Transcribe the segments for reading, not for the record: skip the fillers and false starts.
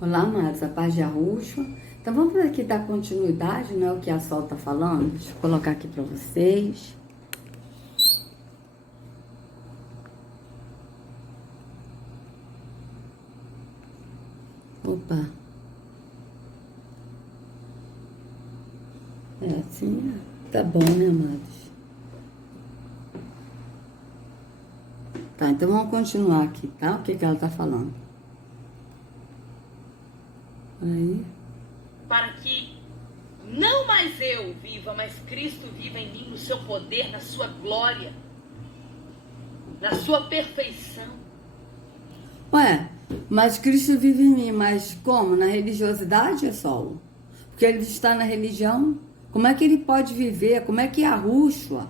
Olá, amados, a paz de Arruxo. Então vamos aqui dar continuidade, né, o que a Sol está falando. Deixa eu colocar aqui para vocês. Opa. Assim, tá bom, né, amados? Tá, então vamos continuar aqui, tá? O que ela tá falando. Aí. Para que não mais eu viva, mas Cristo viva em mim, no seu poder, na sua glória, na sua perfeição. Ué, mas Cristo vive em mim, mas como? Na religiosidade, Sol? Porque ele está na religião. Como é que ele pode viver? Como é que Arruxo?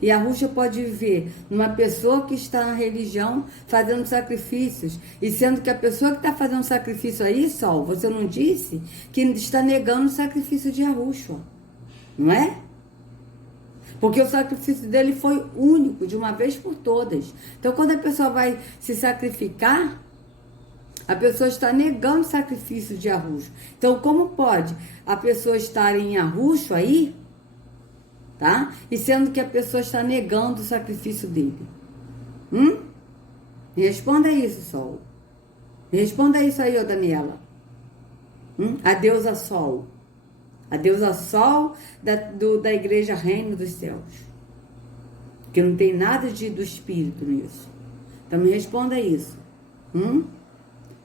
E Arruxo pode viver numa pessoa que está na religião fazendo sacrifícios. E sendo que a pessoa que está fazendo sacrifício aí, Sol, você não disse que está negando o sacrifício de Arruxo, não é? Porque o sacrifício dele foi único, de uma vez por todas. Então, quando a pessoa vai se sacrificar, a pessoa está negando o sacrifício de Arruxo. Então, como pode a pessoa estar em Arruxo aí, tá? E sendo que a pessoa está negando o sacrifício dele. Me responda isso, Sol. Me responda isso aí, ô Daniela. A deusa Sol. A deusa Sol da igreja Reino dos Céus. Que não tem nada do espírito nisso. Então me responda isso.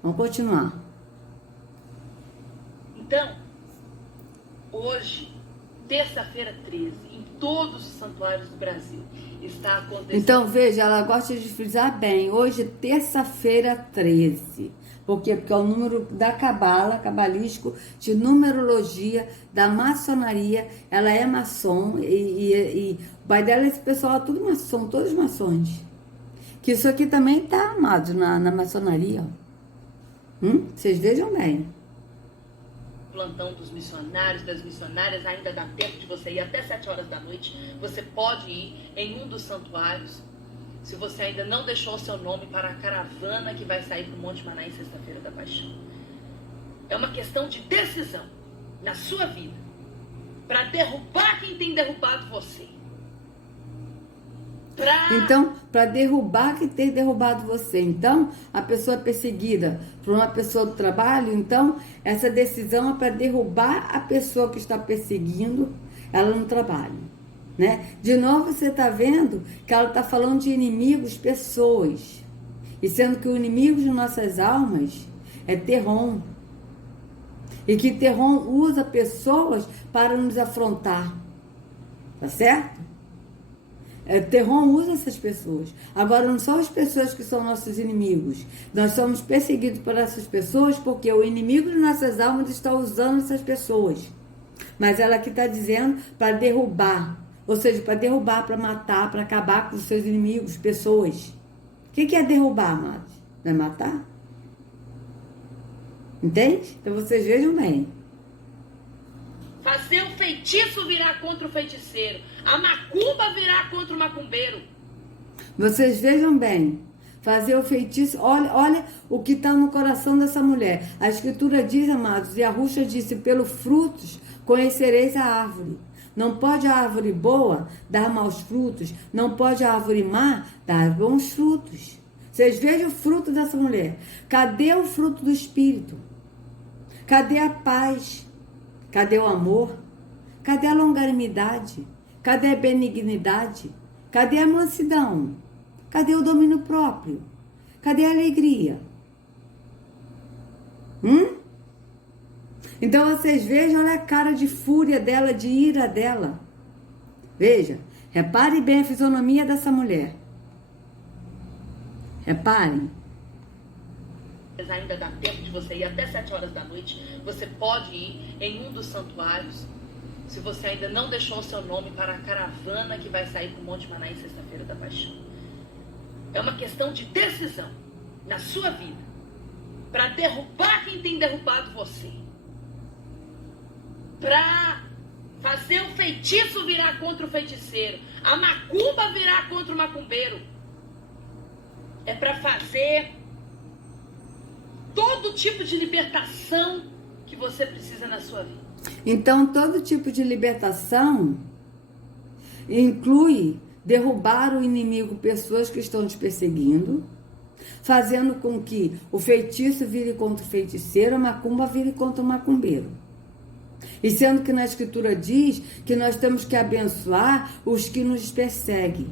Vamos continuar. Então, hoje, terça-feira 13, em todos os santuários do Brasil, está acontecendo... Então, veja, ela gosta de frisar bem. Hoje, terça-feira 13. Por quê? Porque é o número da cabala, cabalístico, de numerologia, da maçonaria. Ela é maçom e o pai dela, esse pessoal, é tudo maçom, todos maçons. Que isso aqui também tá, amado, na maçonaria. Vocês vejam bem. Plantão dos missionários, das missionárias, ainda dá tempo de você ir até 7 horas da noite. Você pode ir em um dos santuários. Se você ainda não deixou o seu nome para a caravana que vai sair para o Monte Maná em sexta-feira da Paixão. É uma questão de decisão na sua vida para derrubar quem tem derrubado você. Então, para derrubar quem tem derrubado você. Então, a pessoa é perseguida por uma pessoa do trabalho. Então, essa decisão é para derrubar a pessoa que está perseguindo ela no trabalho, né? De novo, você está vendo que ela está falando de inimigos, pessoas. E sendo que o inimigo de nossas almas é Terron. E que Terron usa pessoas para nos afrontar. Tá certo? Terron usa essas pessoas. Agora, não são as pessoas que são nossos inimigos. Nós somos perseguidos por essas pessoas porque o inimigo de nossas almas está usando essas pessoas. Mas ela aqui está dizendo para derrubar. Ou seja, para derrubar, para matar, para acabar com os seus inimigos, pessoas. O que é derrubar, amados? Não é matar? Entende? Então vocês vejam bem. Fazer o feitiço virar contra o feiticeiro. A macumba virar contra o macumbeiro. Vocês vejam bem. Fazer o feitiço. Olha o que está no coração dessa mulher. A escritura diz, amados, e Arruxo disse, pelos frutos conhecereis a árvore. Não pode a árvore boa dar maus frutos. Não pode a árvore má dar bons frutos. Vocês vejam o fruto dessa mulher. Cadê o fruto do Espírito? Cadê a paz? Cadê o amor? Cadê a longanimidade? Cadê a benignidade? Cadê a mansidão? Cadê o domínio próprio? Cadê a alegria? Então vocês vejam, olha a cara de fúria dela, de ira dela. Veja, repare bem a fisionomia dessa mulher. Reparem. Ainda dá tempo de você ir até 7 horas da noite. Você pode ir em um dos santuários. Se você ainda não deixou o seu nome para a caravana que vai sair para o Monte Maná em sexta-feira da Paixão. É uma questão de decisão na sua vida para derrubar quem tem derrubado você. Para fazer o feitiço virar contra o feiticeiro. A macumba virar contra o macumbeiro. É para fazer todo tipo de libertação que você precisa na sua vida. Então, todo tipo de libertação inclui derrubar o inimigo, pessoas que estão te perseguindo, fazendo com que o feitiço vire contra o feiticeiro, a macumba vire contra o macumbeiro. E sendo que na Escritura diz que nós temos que abençoar os que nos perseguem.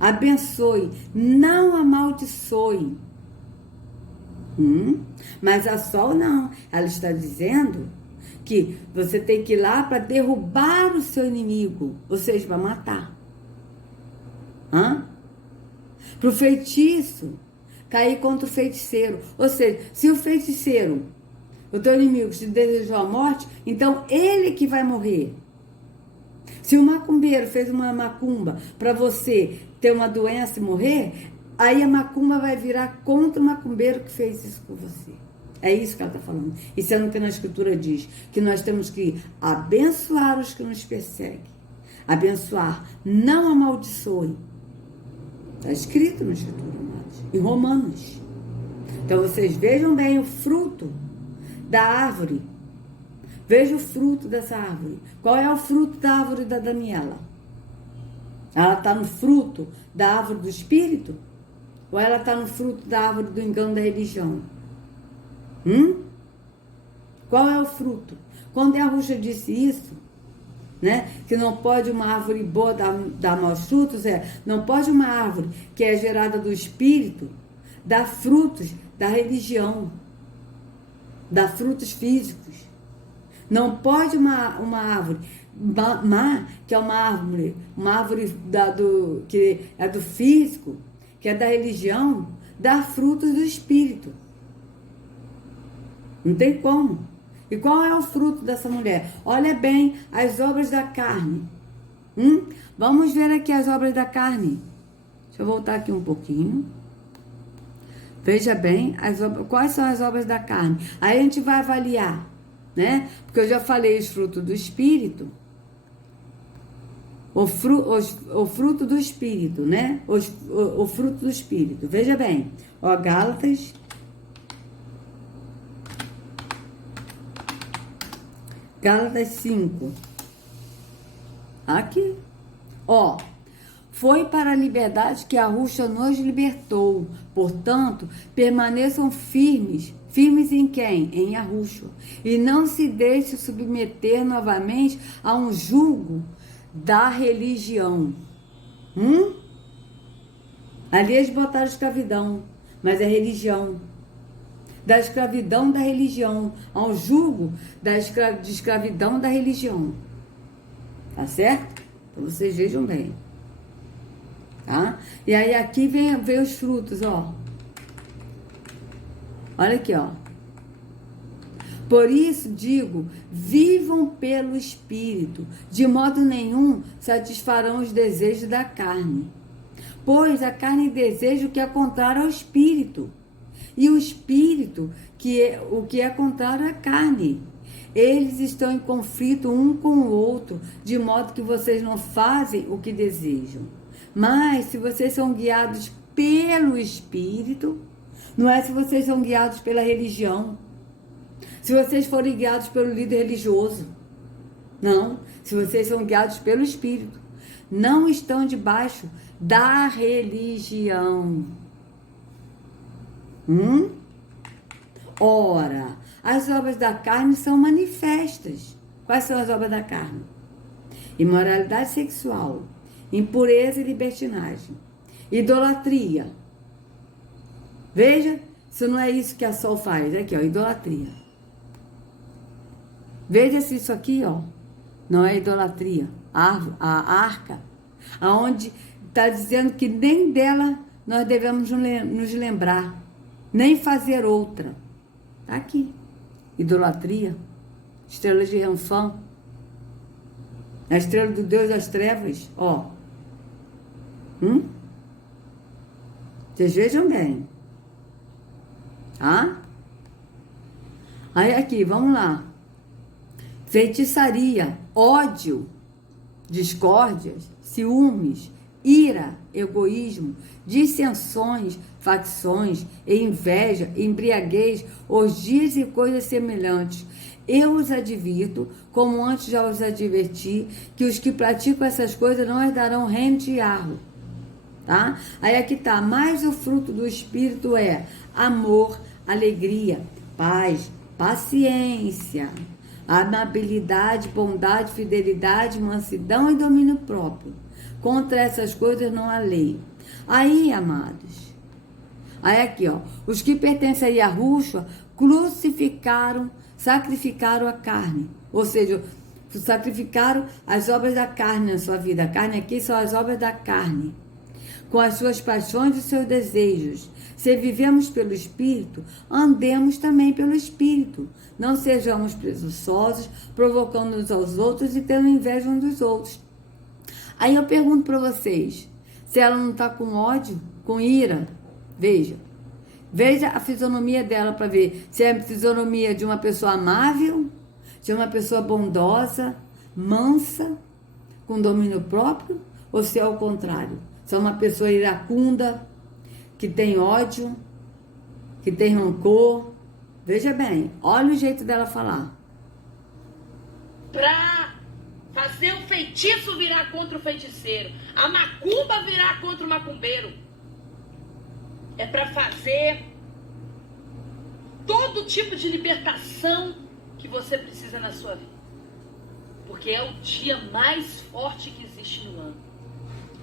Abençoe, não amaldiçoe. Mas a Sol não. Ela está dizendo que você tem que ir lá para derrubar o seu inimigo, ou seja, para matar. Para o feitiço cair contra o feiticeiro. Ou seja, se o feiticeiro, o teu inimigo, te desejou a morte, então ele que vai morrer. Se o macumbeiro fez uma macumba para você ter uma doença e morrer, aí a macumba vai virar contra o macumbeiro que fez isso por você. É isso que ela está falando. E sendo que na Escritura diz que nós temos que abençoar os que nos perseguem. Abençoar, não amaldiçoe. Está escrito na Escritura, amados, em Romanos. Então vocês vejam bem o fruto da árvore. Veja o fruto dessa árvore. Qual é o fruto da árvore da Daniela? Ela está no fruto da árvore do espírito? Ou ela está no fruto da árvore do engano da religião? Qual é o fruto? Quando a Ruxa disse isso, né, que não pode uma árvore boa dar maus frutos, não pode uma árvore que é gerada do espírito dar frutos da religião, dar frutos físicos. Não pode uma árvore má, que é uma árvore que é do físico, que é da religião, dar frutos do espírito. Não tem como. E qual é o fruto dessa mulher? Olha bem as obras da carne. Vamos ver aqui as obras da carne. Deixa eu voltar aqui um pouquinho. Veja bem quais são as obras da carne. Aí a gente vai avaliar, né? Porque eu já falei os frutos do espírito. O fruto do espírito, né? O fruto do espírito. Veja bem. Ó, Gálatas. Gálatas 5. Aqui. Ó. Foi para a liberdade que a Ruxa nos libertou. Portanto, permaneçam firmes. Firmes em quem? Em Yahushua. E não se deixe submeter novamente a um jugo da religião. Ali eles botaram escravidão, mas é religião. Da escravidão da religião, a um jugo de escravidão da religião. Tá certo? Então vocês vejam bem. Tá? E aí aqui vem os frutos, ó. Olha aqui, ó. Por isso digo, vivam pelo Espírito, de modo nenhum satisfarão os desejos da carne. Pois a carne deseja o que é contrário ao Espírito, e o Espírito, o que é contrário à carne. Eles estão em conflito um com o outro, de modo que vocês não fazem o que desejam. Mas se vocês são guiados pelo Espírito, não é se vocês são guiados pela religião, se vocês forem guiados pelo líder religioso, não, se vocês são guiados pelo Espírito, não estão debaixo da religião. Ora, as obras da carne são manifestas. Quais são as obras da carne? Imoralidade sexual, impureza e libertinagem, idolatria. Veja se não é isso que a Sol faz. Aqui, ó, idolatria. Veja se isso aqui, ó, não é idolatria. A arca, aonde está dizendo que nem dela nós devemos nos lembrar, nem fazer outra. Está aqui. Idolatria, estrela de Renfã, a estrela do Deus das trevas, ó. Vocês vejam bem. Tá? Aí aqui, vamos lá. Feitiçaria, ódio, discórdias, ciúmes, ira, egoísmo, dissensões, facções, e inveja, embriaguez, orgias e coisas semelhantes. Eu os advirto, como antes já os adverti, que os que praticam essas coisas não herdarão o reino de Yahweh. Tá? Aí aqui tá, mas o fruto do Espírito é amor, alegria, paz, paciência, amabilidade, bondade, fidelidade, mansidão e domínio próprio. Contra essas coisas não há lei. Aí, amados, aí aqui, ó, os que pertencem a Yahushua crucificaram, sacrificaram a carne, ou seja, sacrificaram as obras da carne na sua vida. A carne aqui são as obras da carne, com as suas paixões e seus desejos. Se vivemos pelo Espírito, andemos também pelo Espírito. Não sejamos presunçosos, provocando uns aos outros e tendo inveja uns dos outros. Aí eu pergunto para vocês, se ela não está com ódio, com ira, veja a fisionomia dela para ver se é a fisionomia de uma pessoa amável, de uma pessoa bondosa, mansa, com domínio próprio, ou se é o contrário, se é uma pessoa iracunda, que tem ódio, que tem rancor. Veja bem, olha o jeito dela falar. Pra fazer o feitiço virar contra o feiticeiro, a macumba virar contra o macumbeiro. É para fazer todo tipo de libertação que você precisa na sua vida. Porque é o dia mais forte que existe no ano.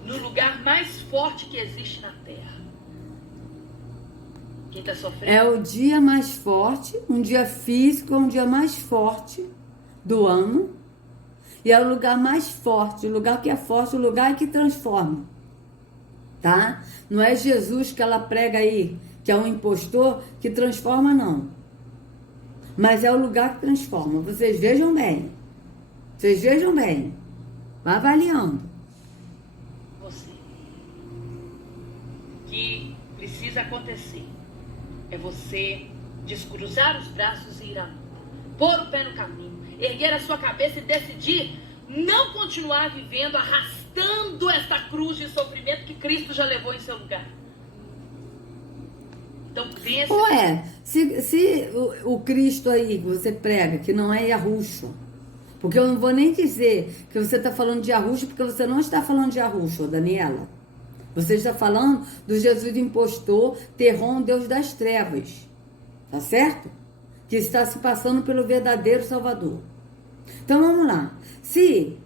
No lugar mais forte que existe na terra. Quem está sofrendo? É o dia mais forte, um dia físico, um dia mais forte do ano. E é o lugar mais forte, o lugar que é forte, o lugar que transforma. Tá? Não é Jesus que ela prega aí, que é um impostor, que transforma, não. Mas é o lugar que transforma. Vocês vejam bem. Vocês vejam bem. Vai avaliando. Você. Que precisa acontecer é você descruzar os braços e ir à luta. Pôr o pé no caminho. Erguer a sua cabeça e decidir não continuar vivendo, arrastando essa cruz de sofrimento que Cristo já levou em seu lugar. Então, pense... Ué, se o Cristo aí que você prega, que não é Yahushua, porque eu não vou nem dizer que você está falando de Yahushua, porque você não está falando de Yahushua, Daniela. Você está falando do Jesus impostor, Terron, Deus das trevas. Tá certo? Que está se passando pelo verdadeiro Salvador. Então vamos lá. Se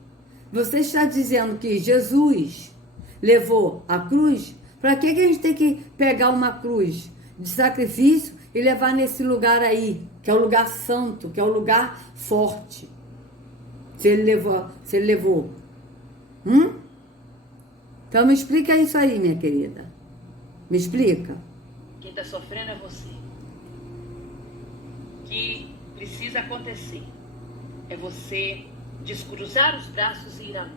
você está dizendo que Jesus levou a cruz, para que a gente tem que pegar uma cruz de sacrifício e levar nesse lugar aí, que é o lugar santo, que é o lugar forte? Se ele levou. Então me explica isso aí, minha querida. Me explica. Quem está sofrendo é você. Que precisa acontecer é você descruzar os braços e ir à luta.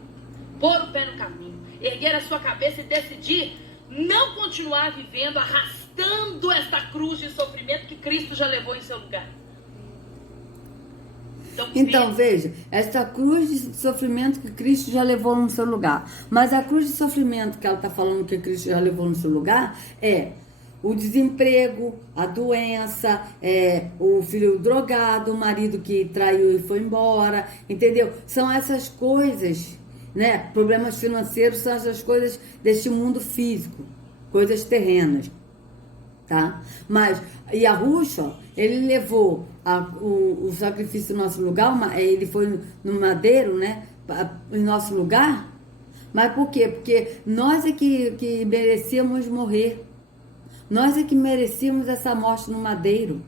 Pôr o pé no caminho. Erguer a sua cabeça e decidir não continuar vivendo, arrastando esta cruz de sofrimento que Cristo já levou em seu lugar. Então, veja, essa cruz de sofrimento que Cristo já levou no seu lugar. Mas a cruz de sofrimento que ela está falando que Cristo já levou no seu lugar é o desemprego, a doença, o filho drogado, o marido que traiu e foi embora, entendeu? São essas coisas, né? Problemas financeiros são essas coisas deste mundo físico, coisas terrenas, tá? Mas Yahushua, ele levou o sacrifício no nosso lugar, ele foi no madeiro, né? Em nosso lugar. Mas por quê? Porque nós é que merecíamos morrer. Nós é que merecíamos essa morte no madeiro.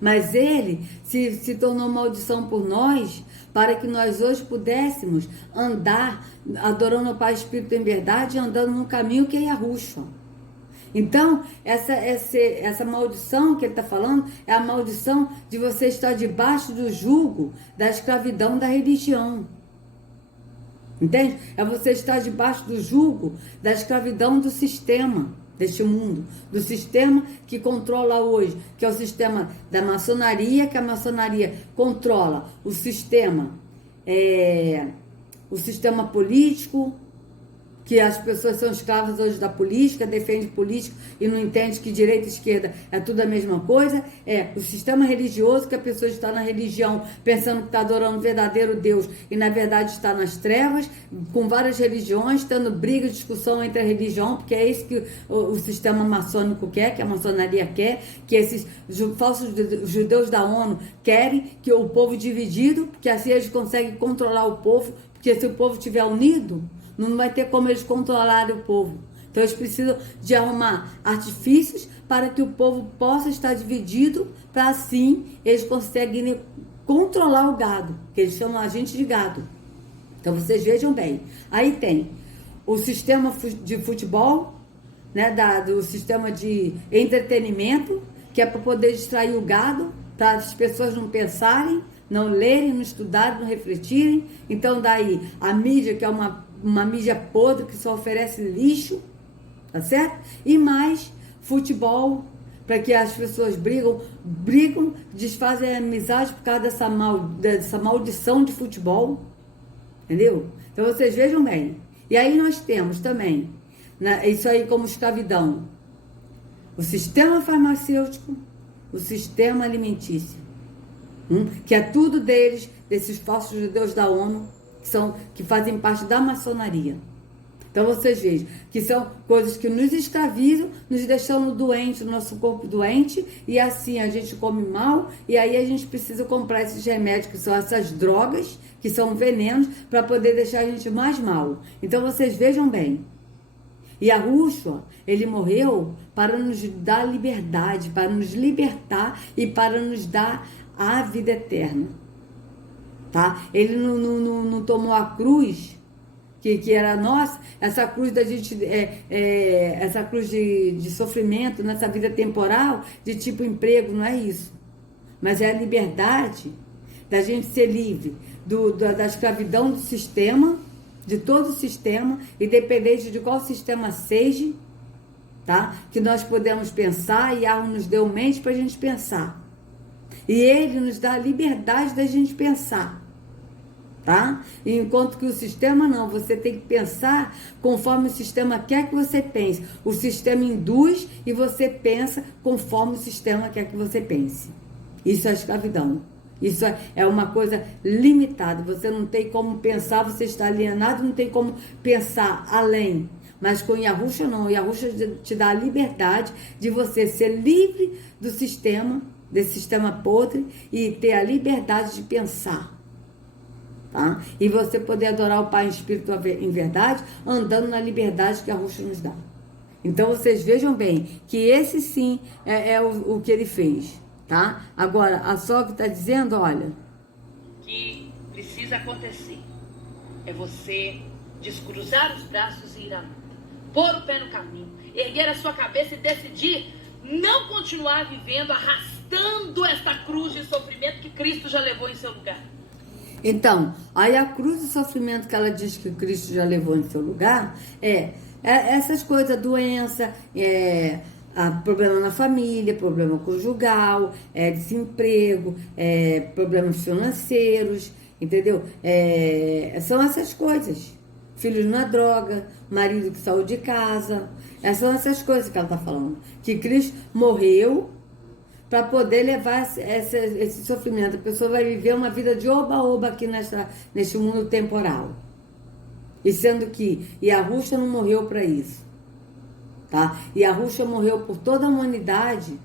Mas ele se tornou maldição por nós, para que nós hoje pudéssemos andar adorando o Pai Espírito em verdade, andando no caminho que é Yahushua. Então, essa maldição que ele está falando é a maldição de você estar debaixo do jugo da escravidão da religião. Entende? É você estar debaixo do jugo da escravidão do sistema deste mundo, do sistema que controla hoje, que é o sistema da maçonaria, que a maçonaria controla o sistema político, que as pessoas são escravas hoje da política, defende político e não entende que direita e esquerda é tudo a mesma coisa. É o sistema religioso, que a pessoa está na religião pensando que está adorando o verdadeiro Deus e na verdade está nas trevas, com várias religiões, tendo briga e discussão entre a religião, porque é isso que o sistema maçônico quer, que a maçonaria quer, que esses falsos judeus da ONU querem, que o povo dividido, porque assim eles conseguem controlar o povo, porque se o povo estiver unido, não vai ter como eles controlarem o povo. Então eles precisam de arrumar artifícios para que o povo possa estar dividido, para assim eles conseguirem controlar o gado, que eles chamam a gente de gado. Então vocês vejam bem. Aí tem o sistema de futebol, né, do sistema de entretenimento, que é para poder distrair o gado, para as pessoas não pensarem, não lerem, não estudarem, não refletirem. Então daí a mídia, que é uma mídia podre, que só oferece lixo, tá certo? E mais futebol, para que as pessoas brigam, desfazem a amizade por causa dessa maldição de futebol, entendeu? Então vocês vejam bem. E aí nós temos também, né, isso aí como escravidão, o sistema farmacêutico, o sistema alimentício, que é tudo deles, desses falsos judeus da ONU, que fazem parte da maçonaria. Então vocês vejam que são coisas que nos escravizam, nos deixando doentes, nosso corpo doente, e assim a gente come mal, e aí a gente precisa comprar esses remédios, que são essas drogas, que são venenos, para poder deixar a gente mais mal. Então vocês vejam bem. E Yahushua, ele morreu para nos dar liberdade, para nos libertar e para nos dar a vida eterna. Tá? Ele não tomou a cruz que era nossa, essa cruz da gente, essa cruz de sofrimento nessa vida temporal, de tipo emprego, não é isso. Mas é a liberdade da gente ser livre da escravidão do sistema, de todo o sistema, independente de qual sistema seja, tá? Que nós podemos pensar, e Yahweh nos deu mente para a gente pensar. E ele nos dá a liberdade da gente pensar, tá? Enquanto que o sistema não, você tem que pensar conforme o sistema quer que você pense. O sistema induz e você pensa conforme o sistema quer que você pense. Isso é escravidão. Isso é uma coisa limitada. Você não tem como pensar, você está alienado, não tem como pensar além. Mas com Yahushua não. Yahushua te dá a liberdade de você ser livre do sistema, desse sistema podre, e ter a liberdade de pensar. Tá? E você poder adorar o Pai em espírito em verdade, andando na liberdade que Yahushua nos dá. Então vocês vejam bem que esse sim é o que ele fez. Tá? Agora, a sogra está dizendo, olha, que precisa acontecer é você descruzar os braços e ir à luta, pôr o pé no caminho, erguer a sua cabeça e decidir não continuar vivendo, arrastando esta cruz de sofrimento que Cristo já levou em seu lugar. Então, aí a cruz de sofrimento que ela diz que Cristo já levou em seu lugar é essas coisas, doença, problema na família, problema conjugal, desemprego, problemas financeiros, entendeu? São essas coisas. Filhos na droga, marido que saiu de casa. São essas coisas que ela está falando. Que Cristo morreu para poder levar esse sofrimento. A pessoa vai viver uma vida de oba-oba aqui neste mundo temporal. E sendo que Yahushua não morreu para isso. Tá? E Yahushua morreu por toda a humanidade,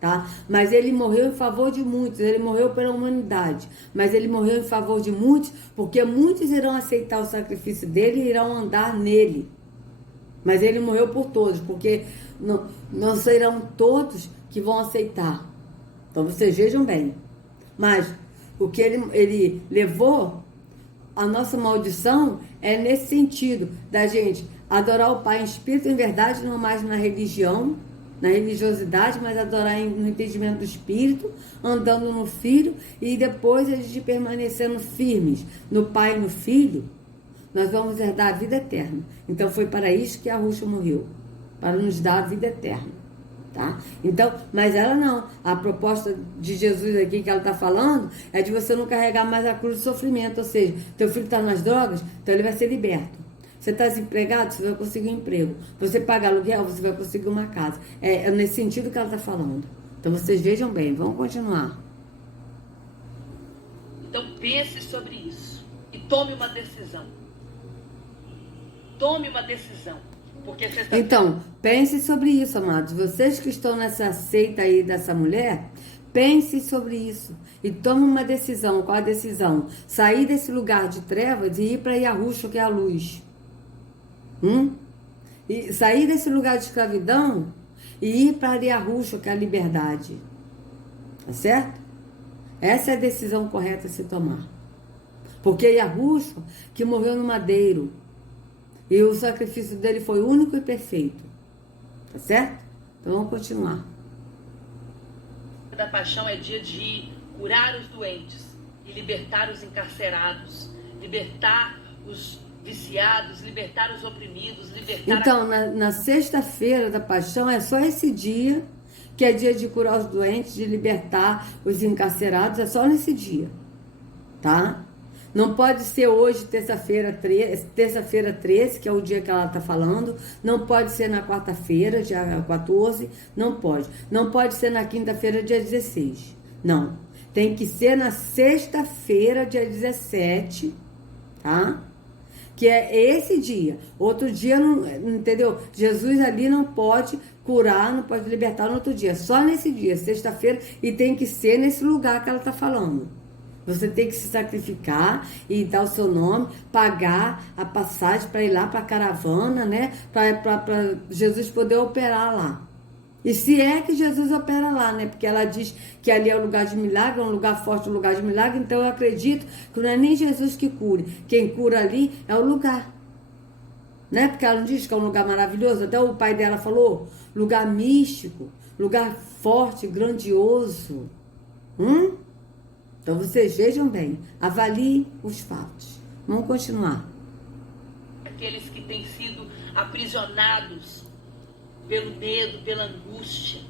tá? Mas ele morreu em favor de muitos, ele morreu pela humanidade, mas ele morreu em favor de muitos, porque muitos irão aceitar o sacrifício dele e irão andar nele. Mas ele morreu por todos, porque não serão todos que vão aceitar. Então vocês vejam bem. Mas o que ele levou, a nossa maldição é nesse sentido, da gente adorar o Pai em espírito, em verdade, não mais na religião, na religiosidade, mas adorar no entendimento do espírito, andando no Filho, e depois a gente permanecendo firmes no Pai e no Filho, nós vamos herdar a vida eterna. Então foi para isso que Yahushua morreu, para nos dar a vida eterna. Tá? Então, mas ela não. A proposta de Jesus aqui que ela está falando é de você não carregar mais a cruz do sofrimento. Ou seja, teu filho está nas drogas, então ele vai ser liberto. Você está desempregado, você vai conseguir um emprego. Você paga aluguel, você vai conseguir uma casa. É nesse sentido que ela está falando. Então vocês vejam bem, vamos continuar. Então pense sobre isso e tome uma decisão. Tome uma decisão. Porque então, pense sobre isso, amados. Vocês que estão nessa seita aí dessa mulher, pense sobre isso. E tome uma decisão. Qual a decisão? Sair desse lugar de trevas e ir para Yahushua, que é a luz. E sair desse lugar de escravidão e ir para Yahushua, que é a liberdade. Tá certo? Essa é a decisão correta a se tomar. Porque Yahushua, que morreu no madeiro, e o sacrifício dele foi único e perfeito. Tá certo? Então vamos continuar. Da paixão é dia de curar os doentes e libertar os encarcerados, libertar os viciados, libertar os oprimidos, libertar... Então, na sexta-feira da paixão é só esse dia, que é dia de curar os doentes, de libertar os encarcerados, é só nesse dia. Tá? Não pode ser hoje, terça-feira 13, que é o dia que ela está falando. Não pode ser na quarta-feira, dia 14. Não pode. Não pode ser na quinta-feira, dia 16. Não. Tem que ser na sexta-feira, dia 17. Tá? Que é esse dia. Outro dia, não, entendeu? Jesus ali não pode curar, não pode libertar no outro dia. Só nesse dia, sexta-feira. E tem que ser nesse lugar que ela está falando. Você tem que se sacrificar e dar o seu nome, pagar a passagem para ir lá para a caravana, né? Para Jesus poder operar lá. E se é que Jesus opera lá, né? Porque ela diz que ali é um lugar de milagre, é um lugar forte, um lugar de milagre. Então eu acredito que não é nem Jesus que cure. Quem cura ali é o lugar. Né? Porque ela não diz que é um lugar maravilhoso. Até o pai dela falou, lugar místico, lugar forte, grandioso. Então vocês vejam bem, avaliem os fatos. Vamos continuar. Aqueles que têm sido aprisionados pelo medo, pela angústia,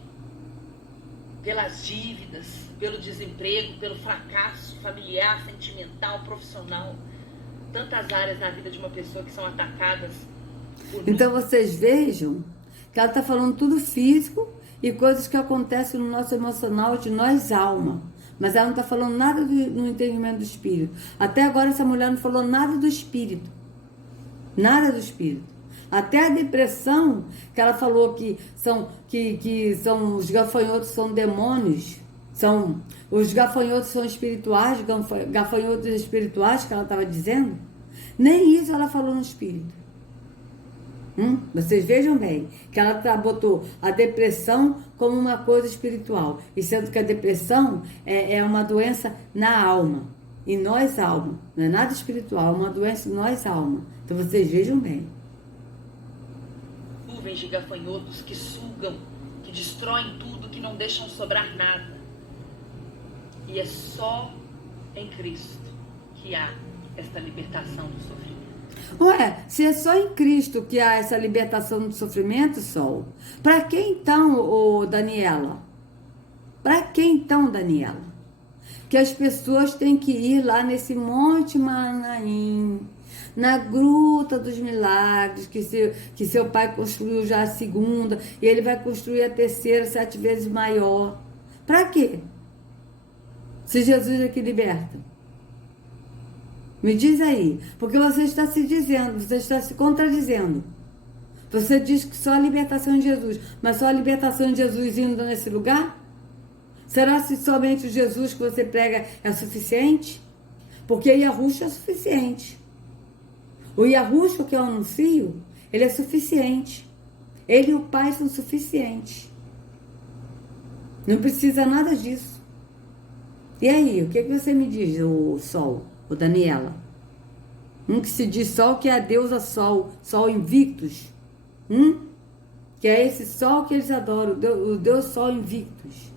pelas dívidas, pelo desemprego, pelo fracasso familiar, sentimental, profissional. Tantas áreas na vida de uma pessoa que são atacadas por... Então vocês vejam que ela está falando tudo físico e coisas que acontecem no nosso emocional, de nós alma. Mas ela não está falando nada no entendimento do espírito. Até agora essa mulher não falou nada do espírito. Nada do espírito. Até a depressão, que ela falou que são os gafanhotos são demônios. Os gafanhotos são espirituais, gafanhotos espirituais que ela estava dizendo. Nem isso ela falou no espírito. Vocês vejam bem que ela botou a depressão como uma coisa espiritual, e sendo que a depressão é uma doença na alma, em nós alma, não é nada espiritual, é uma doença em nós alma. Então vocês vejam bem. Nuvens de gafanhotos que sugam, que destroem tudo, que não deixam sobrar nada. E é só em Cristo que há esta libertação do sofrimento. Ué, se é só em Cristo que há essa libertação do sofrimento, Sol, para que então, Daniela? Para que então, Daniela? Que as pessoas têm que ir lá nesse Monte Manaim, na Gruta dos Milagres, que seu pai construiu já a segunda, e ele vai construir a terceira 7 vezes maior. Para quê? Se Jesus é que liberta. Me diz aí, porque você está se dizendo, você está se contradizendo. Você diz que só a libertação de Jesus, mas só a libertação de Jesus indo nesse lugar? Será que somente o Jesus que você prega é suficiente? Porque Yahushua é suficiente. O Yahushua que eu anuncio, ele é suficiente. Ele e o Pai são suficientes. Não precisa nada disso. E aí, o que você me diz, o Sol? O Daniela, que se diz Sol, que é a deusa Sol, Sol Invictus, que é esse Sol que eles adoram, o Deus Sol Invictus.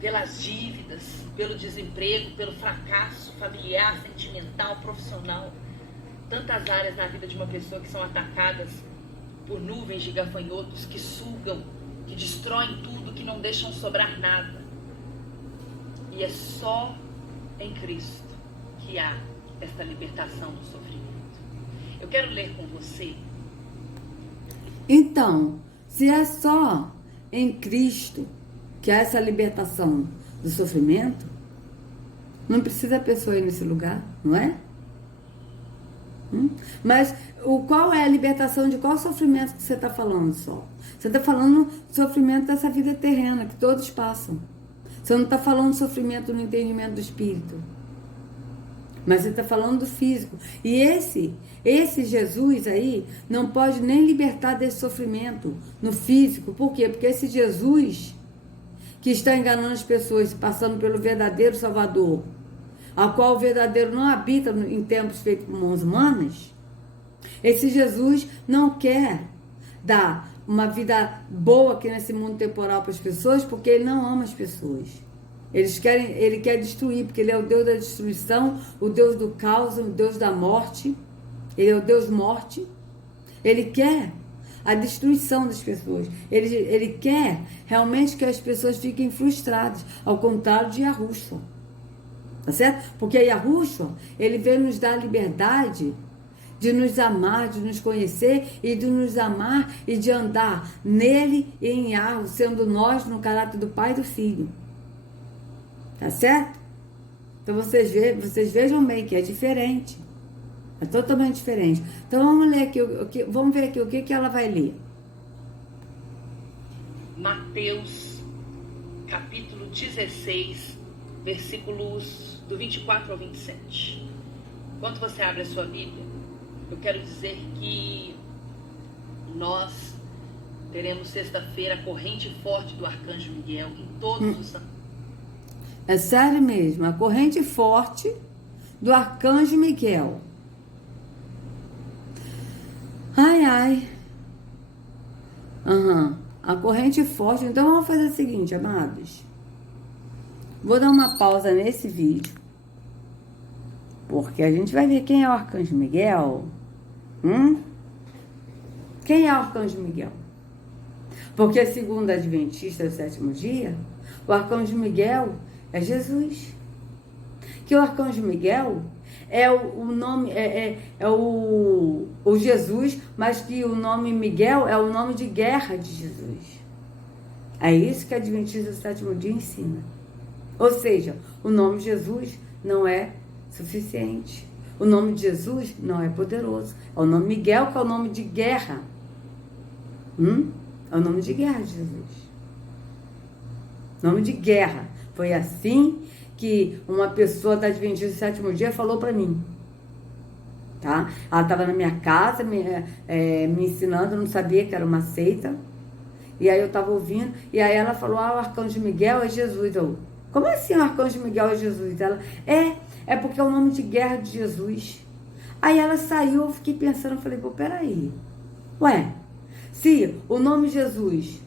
Pelas dívidas, pelo desemprego, pelo fracasso familiar, sentimental, profissional. Tantas áreas na vida de uma pessoa que são atacadas por nuvens de gafanhotos que sugam, que destroem tudo, que não deixam sobrar nada. E é só em Cristo que há esta libertação do sofrimento. Eu quero ler com você. Então, se é só em Cristo que há essa libertação do sofrimento, não precisa a pessoa ir nesse lugar, não é? Mas qual é a libertação de qual sofrimento que você está falando só? Você está falando do sofrimento dessa vida terrena, que todos passam. Você não está falando do sofrimento no entendimento do espírito. Mas você está falando do físico. E esse Jesus aí não pode nem libertar desse sofrimento no físico. Por quê? Porque esse Jesus que está enganando as pessoas, passando pelo verdadeiro Salvador, a qual o verdadeiro não habita em templos feitos por mãos humanas, esse Jesus não quer dar uma vida boa aqui nesse mundo temporal para as pessoas, porque ele não ama as pessoas. Ele quer destruir, porque ele é o Deus da destruição, o Deus do caos, o Deus da morte. Ele é o Deus morte. Ele quer a destruição das pessoas. Ele quer realmente que as pessoas fiquem frustradas, ao contrário de Yahushua. Tá certo? Porque Yahushua, ele veio nos dar a liberdade de nos amar, de nos conhecer e de nos amar e de andar nele e em Yahu, sendo nós no caráter do Pai e do Filho. Tá certo? Então vocês vejam bem que é diferente. É totalmente diferente. Então vamos ler aqui, vamos ver aqui o que ela vai ler. Mateus, capítulo 16, versículos do 24 ao 27. Enquanto você abre a sua Bíblia, eu quero dizer que nós teremos sexta-feira a corrente forte do Arcanjo Miguel em todos os santos. É sério mesmo, a corrente forte do Arcanjo Miguel. Ai, ai. A corrente forte. Então vamos fazer o seguinte, amados. Vou dar uma pausa nesse vídeo, porque a gente vai ver quem é o Arcanjo Miguel. Quem é o Arcanjo Miguel? Porque segundo a Adventista do sétimo dia, o Arcanjo Miguel é Jesus. Que o Arcanjo Miguel é o nome, o Jesus, mas que o nome Miguel é o nome de guerra de Jesus. É isso que a Adventista do sétimo dia ensina. Ou seja, o nome Jesus não é suficiente. O nome de Jesus não é poderoso. É o nome Miguel que é o nome de guerra. É o nome de guerra de Jesus. Nome de guerra. Foi assim que uma pessoa da Adventista do sétimo dia falou para mim. Tá? Ela estava na minha casa me ensinando, eu não sabia que era uma seita. E aí eu estava ouvindo, e aí ela falou, o Arcanjo Miguel é Jesus. Eu, como assim o Arcanjo Miguel é Jesus? Ela, é porque é o nome de guerra de Jesus. Aí ela saiu, eu fiquei pensando, eu falei, pô, peraí. Ué, se o nome Jesus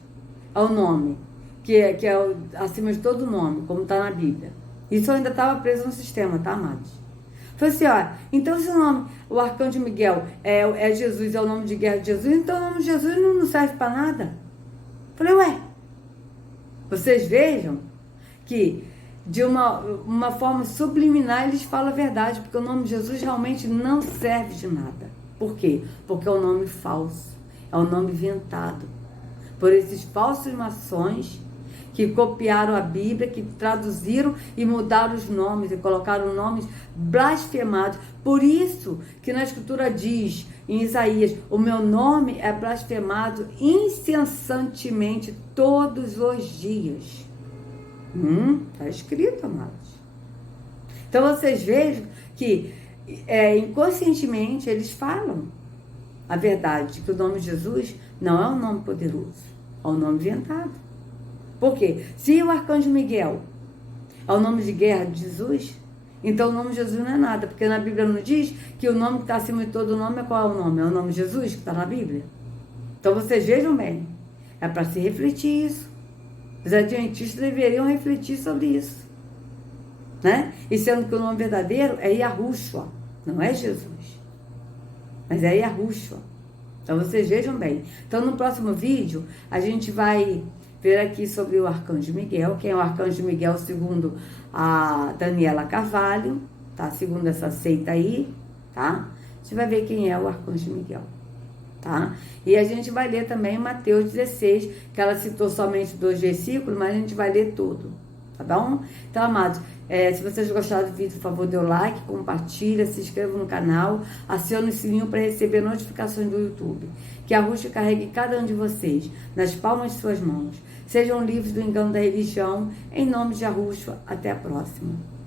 é o nome que é acima de todo nome, como está na Bíblia. Isso eu ainda estava preso no sistema, tá, amados? Falei assim, ó, então se o Arcanjo Miguel é Jesus, é o nome de guerra de Jesus, então o nome de Jesus não serve para nada. Falei, ué, vocês vejam que de uma forma subliminar eles falam a verdade, porque o nome de Jesus realmente não serve de nada. Por quê? Porque é um nome falso, é um nome inventado por esses falsos maçons que copiaram a Bíblia, que traduziram e mudaram os nomes e colocaram nomes blasfemados. Por isso que na Escritura diz, em Isaías, o meu nome é blasfemado incessantemente todos os dias. Está escrito, amados. Então vocês vejam que inconscientemente eles falam a verdade, que o nome de Jesus não é um nome poderoso, é um nome inventado. Por quê? Se o Arcanjo Miguel é o nome de guerra de Jesus, então o nome de Jesus não é nada, porque na Bíblia não diz que o nome que está acima de todo nome qual é o nome? É o nome de Jesus que está na Bíblia? Então vocês vejam bem, é para se refletir isso. Os adventistas deveriam refletir sobre isso, né? E sendo que o nome verdadeiro é Yahushua, não é Jesus, mas é Yahushua. Então vocês vejam bem. Então no próximo vídeo a gente vai ver aqui sobre o Arcanjo Miguel, quem é o Arcanjo Miguel segundo a Daniela Carvalho, tá? Segundo essa seita aí, tá? gente vai ver quem é o arcanjo Miguel, tá? E a gente vai ler também Mateus 16, que ela citou somente 2 versículos, mas a gente vai ler tudo, tá bom? Então, amados, se vocês gostaram do vídeo, por favor, dê o like, compartilha, se inscreva no canal, acione o sininho para receber notificações do YouTube. Que a Rússia carregue cada um de vocês nas palmas de suas mãos. Sejam livres do engano da religião. Em nome de Arrússia, até a próxima.